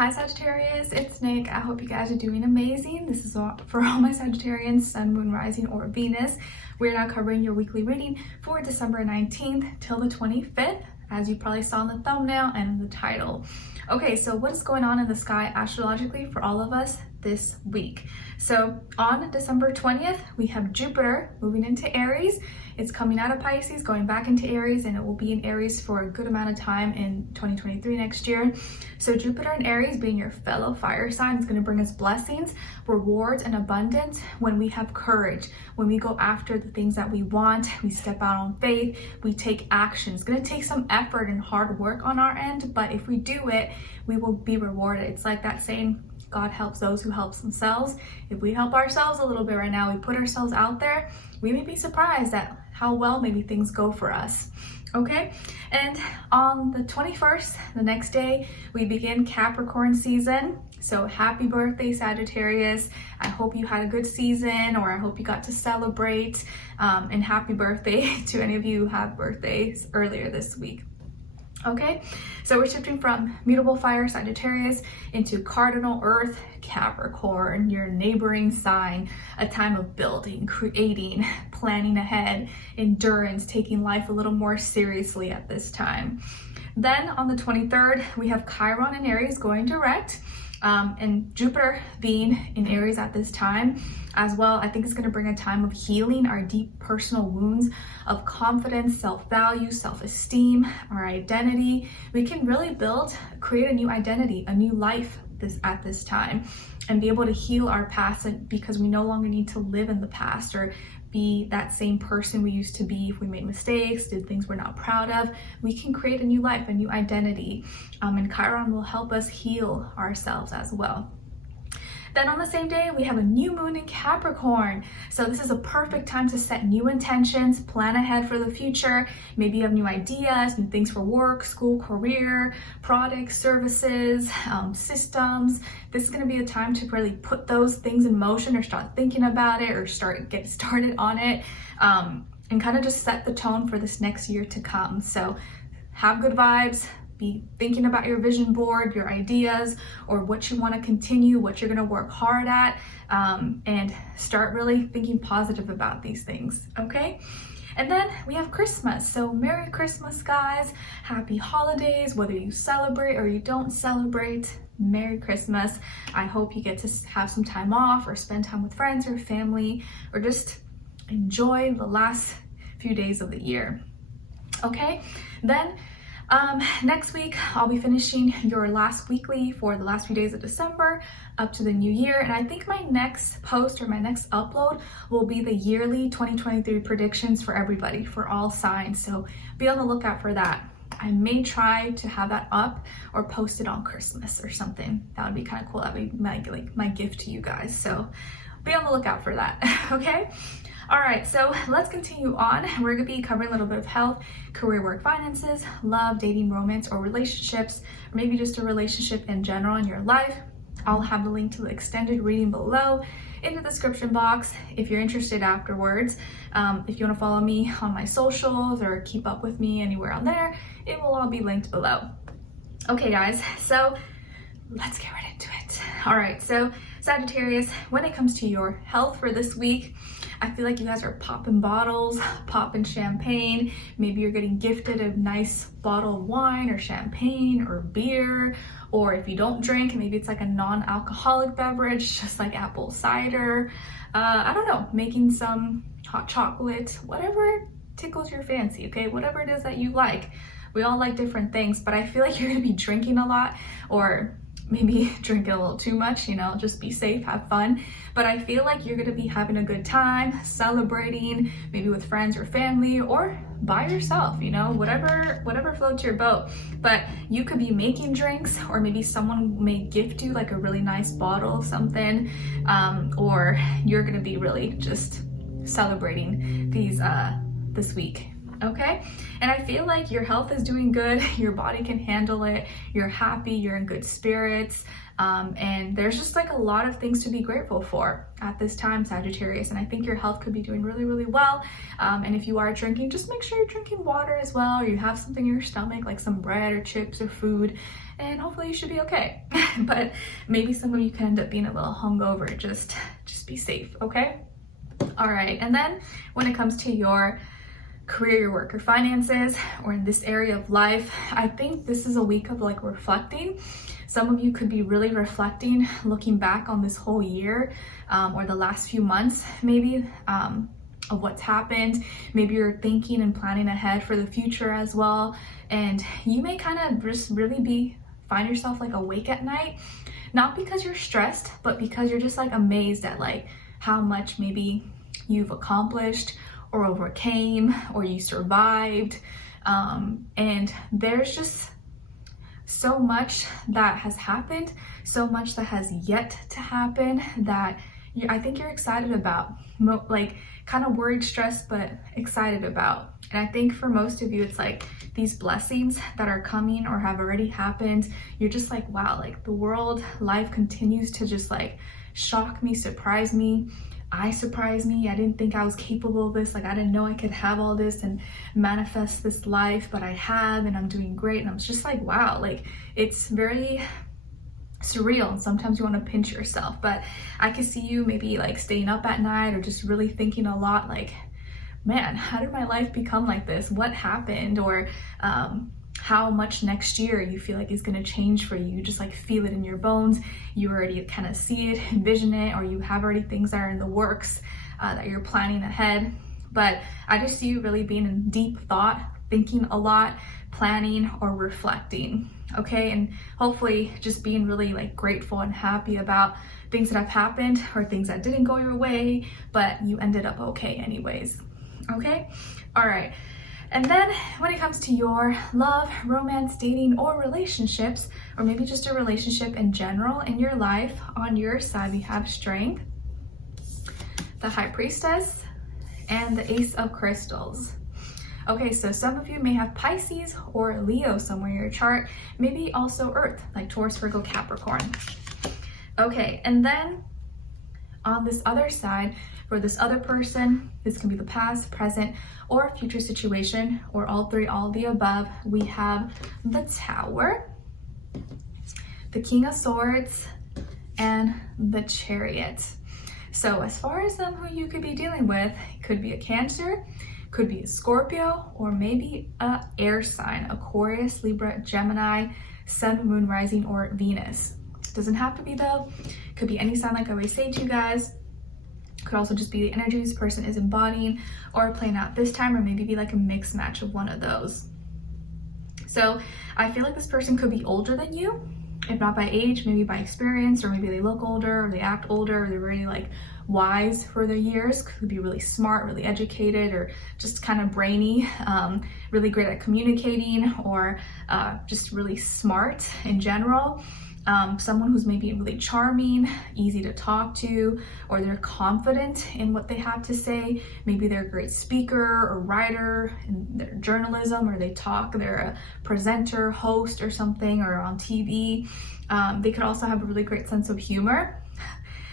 Hi Sagittarius, it's Nick. I hope you guys are doing amazing. This is for all my Sagittarians, Sun, Moon, Rising, or Venus. We're now covering your weekly reading for December 19th till the 25th, as you probably saw in the thumbnail and in the title. Okay, so what is going on in the sky astrologically for all of us this week? So on December 20th, we have Jupiter moving into Aries. It's coming out of Pisces, going back into Aries, and it will be in Aries for a good amount of time in 2023 next year. So Jupiter in Aries, being your fellow fire sign, is going to bring us blessings, rewards, and abundance when we have courage, when we go after the things that we want, we step out on faith, we take action. It's going to take some effort and hard work on our end, but if we do it, we will be rewarded. It's like that saying, God helps those who help themselves. If we help ourselves a little bit right now, we put ourselves out there, we may be surprised at how well maybe things go for us. Okay, and on the 21st, the next day, we begin Capricorn season. So happy birthday, Sagittarius. I hope you had a good season, or I hope you got to celebrate, and happy birthday to any of you who have birthdays earlier this week. Okay, so we're shifting from mutable fire Sagittarius into cardinal earth Capricorn, your neighboring sign, a time of building, creating, planning ahead, endurance, taking life a little more seriously at this time. Then on the 23rd, we have Chiron in Aries going direct. And Jupiter being in Aries at this time as well, I think it's going to bring a time of healing our deep personal wounds of confidence, self-value, self-esteem, our identity. We can really create a new identity, a new life at this time, and be able to heal our past, because we no longer need to live in the past or be that same person we used to be. If we made mistakes, did things we're not proud of, we can create a new life, a new identity, and Chiron will help us heal ourselves as well. Then on the same day, we have a new moon in Capricorn. So this is a perfect time to set new intentions, plan ahead for the future. Maybe you have new ideas, new things for work, school, career, products, services, systems. This is going to be a time to really put those things in motion, or start thinking about it, or get started on it, and kind of just set the tone for this next year to come. So have good vibes. Be thinking about your vision board, your ideas, or what you want to continue, what you're going to work hard at, and start really thinking positive about these things, okay? And then we have Christmas. So Merry Christmas, guys. Happy holidays, whether you celebrate or you don't celebrate. Merry Christmas. I hope you get to have some time off, or spend time with friends or family, or just enjoy the last few days of the year, okay? Then next week, I'll be finishing your last weekly for the last few days of December up to the new year. And I think my next post, or my next upload, will be the yearly 2023 predictions for everybody, for all signs. So be on the lookout for that. I may try to have that up or post it on Christmas or something. That would be kind of cool. That would be my gift to you guys. So be on the lookout for that, okay? All right, so let's continue on. We're gonna be covering a little bit of health, career, work, finances, love, dating, romance, or relationships, or maybe just a relationship in general in your life. I'll have the link to the extended reading below in the description box if you're interested afterwards. If you wanna follow me on my socials or keep up with me anywhere on there, it will all be linked below. Okay guys, so let's get right into it. All right, so Sagittarius, when it comes to your health for this week, I feel like you guys are popping bottles, popping champagne. Maybe you're getting gifted a nice bottle of wine or champagne or beer, or if you don't drink, maybe it's like a non-alcoholic beverage, just like apple cider. I don't know, making some hot chocolate, whatever tickles your fancy, okay? Whatever it is that you like. We all like different things, but I feel like you're gonna be drinking a lot, or maybe drinking a little too much, just be safe, have fun. But I feel like you're gonna be having a good time, celebrating, maybe with friends or family, or by yourself, whatever floats your boat. But you could be making drinks, or maybe someone may gift you like a really nice bottle of something, or you're gonna be really just celebrating this week. Okay, and I feel like your health is doing good, your body can handle it, you're happy, you're in good spirits, and there's just like a lot of things to be grateful for at this time, Sagittarius. And I think your health could be doing really, really well. And if you are drinking, just make sure you're drinking water as well, or you have something in your stomach like some bread or chips or food, and hopefully you should be okay. But maybe some of you can end up being a little hungover. Just be safe, okay? All right, and then when it comes to your career, your work, or finances, or in this area of life, I think this is a week of like reflecting. Some of you could be really reflecting, looking back on this whole year, or the last few months maybe, of what's happened. Maybe you're thinking and planning ahead for the future as well, and you may kind of just really find yourself like awake at night, not because you're stressed, but because you're just like amazed at like how much maybe you've accomplished or overcame, or you survived, and there's just so much that has happened, so much that has yet to happen that I think you're excited about, like kind of worried, stressed, but excited about. And I think for most of you, it's like these blessings that are coming or have already happened. You're just like, wow, like the world, life continues to just like shock me, surprise me. Surprised me. I didn't think I was capable of this. Like I didn't know I could have all this and manifest this life, but I have, and I'm doing great. And I'm just like, wow, like it's very surreal. And sometimes you want to pinch yourself, but I could see you maybe like staying up at night or just really thinking a lot like, man, how did my life become like this? What happened? Or how much next year you feel like is going to change for you. You just like feel it in your bones. You already kind of see it, envision it, or you have already things that are in the works that you're planning ahead. But I just see you really being in deep thought, thinking a lot, planning or reflecting, okay? And hopefully just being really like grateful and happy about things that have happened or things that didn't go your way, but you ended up okay anyways, okay? All right. And then when it comes to your love, romance, dating, or relationships, or maybe just a relationship in general in your life, on your side, we have Strength, the High Priestess, and the Ace of Crystals. Okay, so some of you may have Pisces or Leo somewhere in your chart, maybe also Earth, like Taurus, Virgo, Capricorn. Okay, and then on this other side, for this other person, this can be the past, present, or future situation, or all three, all of the above. We have the Tower, the King of Swords, and the Chariot. So as far as who you could be dealing with, it could be a Cancer, could be a Scorpio, or maybe a air sign, Aquarius, Libra, Gemini, Sun, Moon, Rising, or Venus. Doesn't have to be though. Could be any sign, like I always say to you guys. Could also just be the energies this person is embodying or playing out this time, or maybe be like a mixed match of one of those. So I feel like this person could be older than you, if not by age, maybe by experience, or maybe they look older, or they act older, or they're really like wise for their years. Could be really smart, really educated, or just kind of brainy, really great at communicating, or just really smart in general. Someone who's maybe really charming, easy to talk to, or they're confident in what they have to say. Maybe they're a great speaker or writer in their journalism, or they talk, they're a presenter, host or something, or on TV. They could also have a really great sense of humor.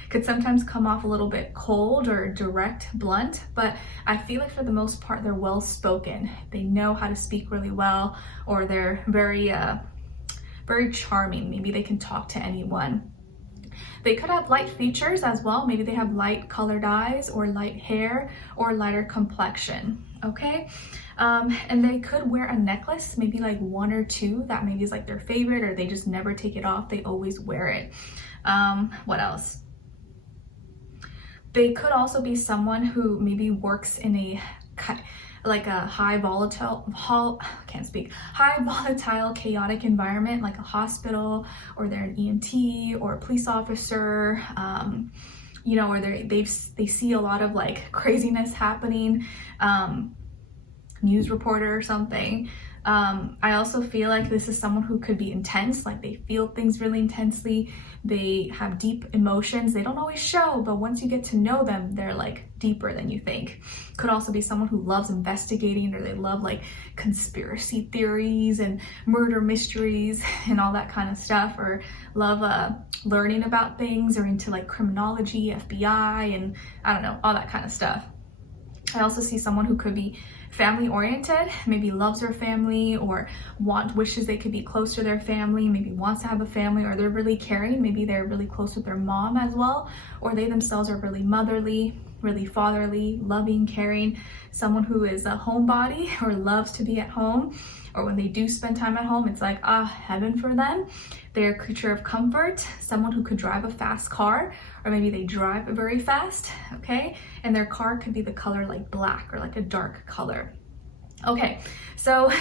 Could sometimes come off a little bit cold or direct, blunt, but I feel like for the most part, they're well-spoken. They know how to speak really well, or they're very charming. Maybe they can talk to anyone. They could have light features as well. Maybe they have light colored eyes, or light hair, or lighter complexion, okay? And they could wear a necklace, maybe like one or two that maybe is like their favorite, or they just never take it off. They always wear it. What else? They could also be someone who maybe works in a high volatile, chaotic environment, like a hospital, or they're an EMT or a police officer, you know, or they see a lot of like craziness happening, news reporter or something. I also feel like this is someone who could be intense, like they feel things really intensely. They have deep emotions. They don't always show, but once you get to know them, they're like deeper than you think. Could also be someone who loves investigating, or they love like conspiracy theories and murder mysteries and all that kind of stuff, or love learning about things, or into like criminology, FBI, and I don't know, all that kind of stuff. I also see someone who could be family oriented, maybe loves their family, or wishes they could be close to their family, maybe wants to have a family, or they're really caring. Maybe they're really close with their mom as well, or they themselves are really motherly, really fatherly, loving, caring. Someone who is a homebody or loves to be at home, or when they do spend time at home, it's like heaven for them. They're a creature of comfort, someone who could drive a fast car, or maybe they drive very fast, okay? And their car could be the color like black, or like a dark color. Okay, so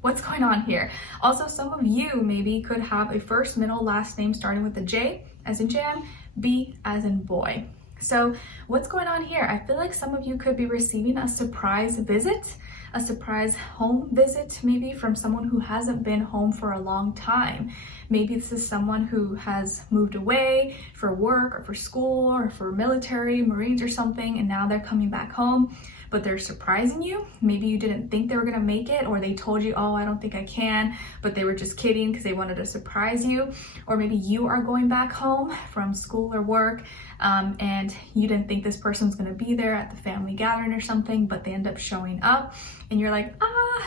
what's going on here? Also, some of you maybe could have a first, middle, last name starting with a J as in jam, B as in boy. So what's going on here? I feel like some of you could be receiving a surprise visit, a surprise home visit, maybe from someone who hasn't been home for a long time. Maybe this is someone who has moved away for work, or for school, or for military, Marines or something, and now they're coming back home, but they're surprising you. Maybe you didn't think they were gonna make it, or they told you, oh, I don't think I can, but they were just kidding because they wanted to surprise you. Or maybe you are going back home from school or work, and you didn't think this person was gonna be there at the family gathering or something, but they end up showing up, and you're like,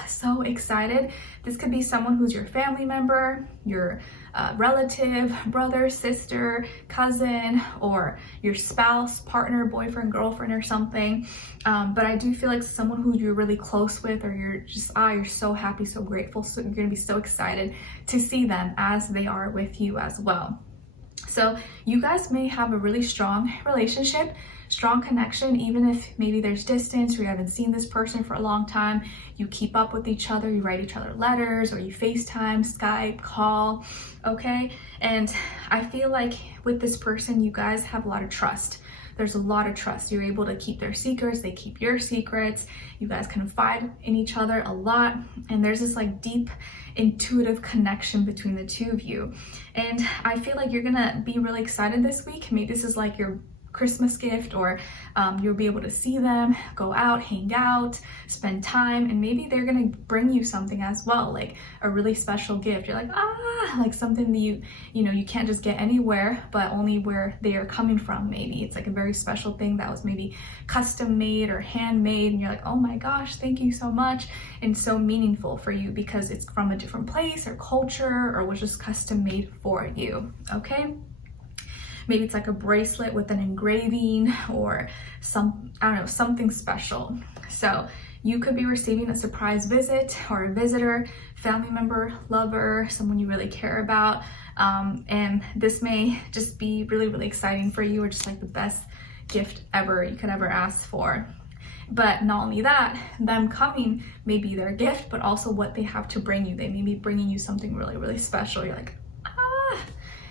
so excited. This could be someone who's your family member, your relative, brother, sister, cousin, or your spouse, partner, boyfriend, girlfriend, or something. But I do feel like someone who you're really close with, or you're just, you're so happy, so grateful. So you're gonna be so excited to see them as they are with you as well. So you guys may have a really strong relationship, strong connection, even if maybe there's distance, or you haven't seen this person for a long time. You keep up with each other, you write each other letters, or you FaceTime, Skype, call, okay? And I feel like with this person, you guys have a lot of trust. There's a lot of trust. You're able to keep their secrets, they keep your secrets. You guys confide in each other a lot. And there's this like deep, intuitive connection between the two of you. And I feel like you're gonna be really excited this week. Maybe this is like your Christmas gift, or you'll be able to see them, go out, hang out, spend time, and maybe they're gonna bring you something as well, like a really special gift. You're like, like something that you know you can't just get anywhere, but only where they are coming from. Maybe it's like a very special thing that was maybe custom made or handmade, and you're like, oh my gosh, thank you so much, and so meaningful for you because it's from a different place or culture, or was just custom made for you, okay? Maybe it's like a bracelet with an engraving, or something special. So you could be receiving a surprise visit, or a visitor, family member, lover, someone you really care about. And this may just be really, really exciting for you, or just like the best gift ever you could ever ask for. But not only that, them coming may be their gift, but also what they have to bring you. They may be bringing you something really, really special. You're like,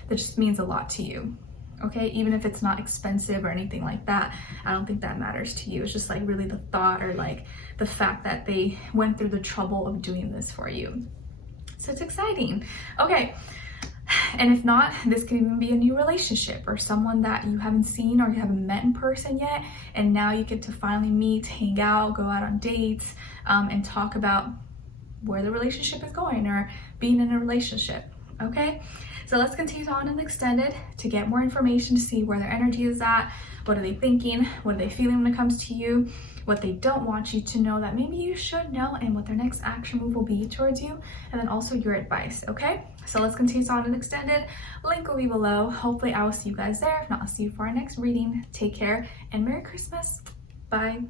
that just means a lot to you. Okay, even if it's not expensive or anything like that, I don't think that matters to you. It's just like really the thought, or like the fact that they went through the trouble of doing this for you. So it's exciting. Okay, and if not, this could even be a new relationship, or someone that you haven't seen or you haven't met in person yet, and now you get to finally meet, hang out, go out on dates, and talk about where the relationship is going, or being in a relationship. Okay, so let's continue on and extend it to get more information, to see where their energy is at, what are they thinking, what are they feeling when it comes to you, what they don't want you to know that maybe you should know, and what their next action move will be towards you, and then also your advice, okay? So let's continue on and extend it. Link will be below. Hopefully I will see you guys there. If not, I'll see you for our next reading. Take care and Merry Christmas. Bye.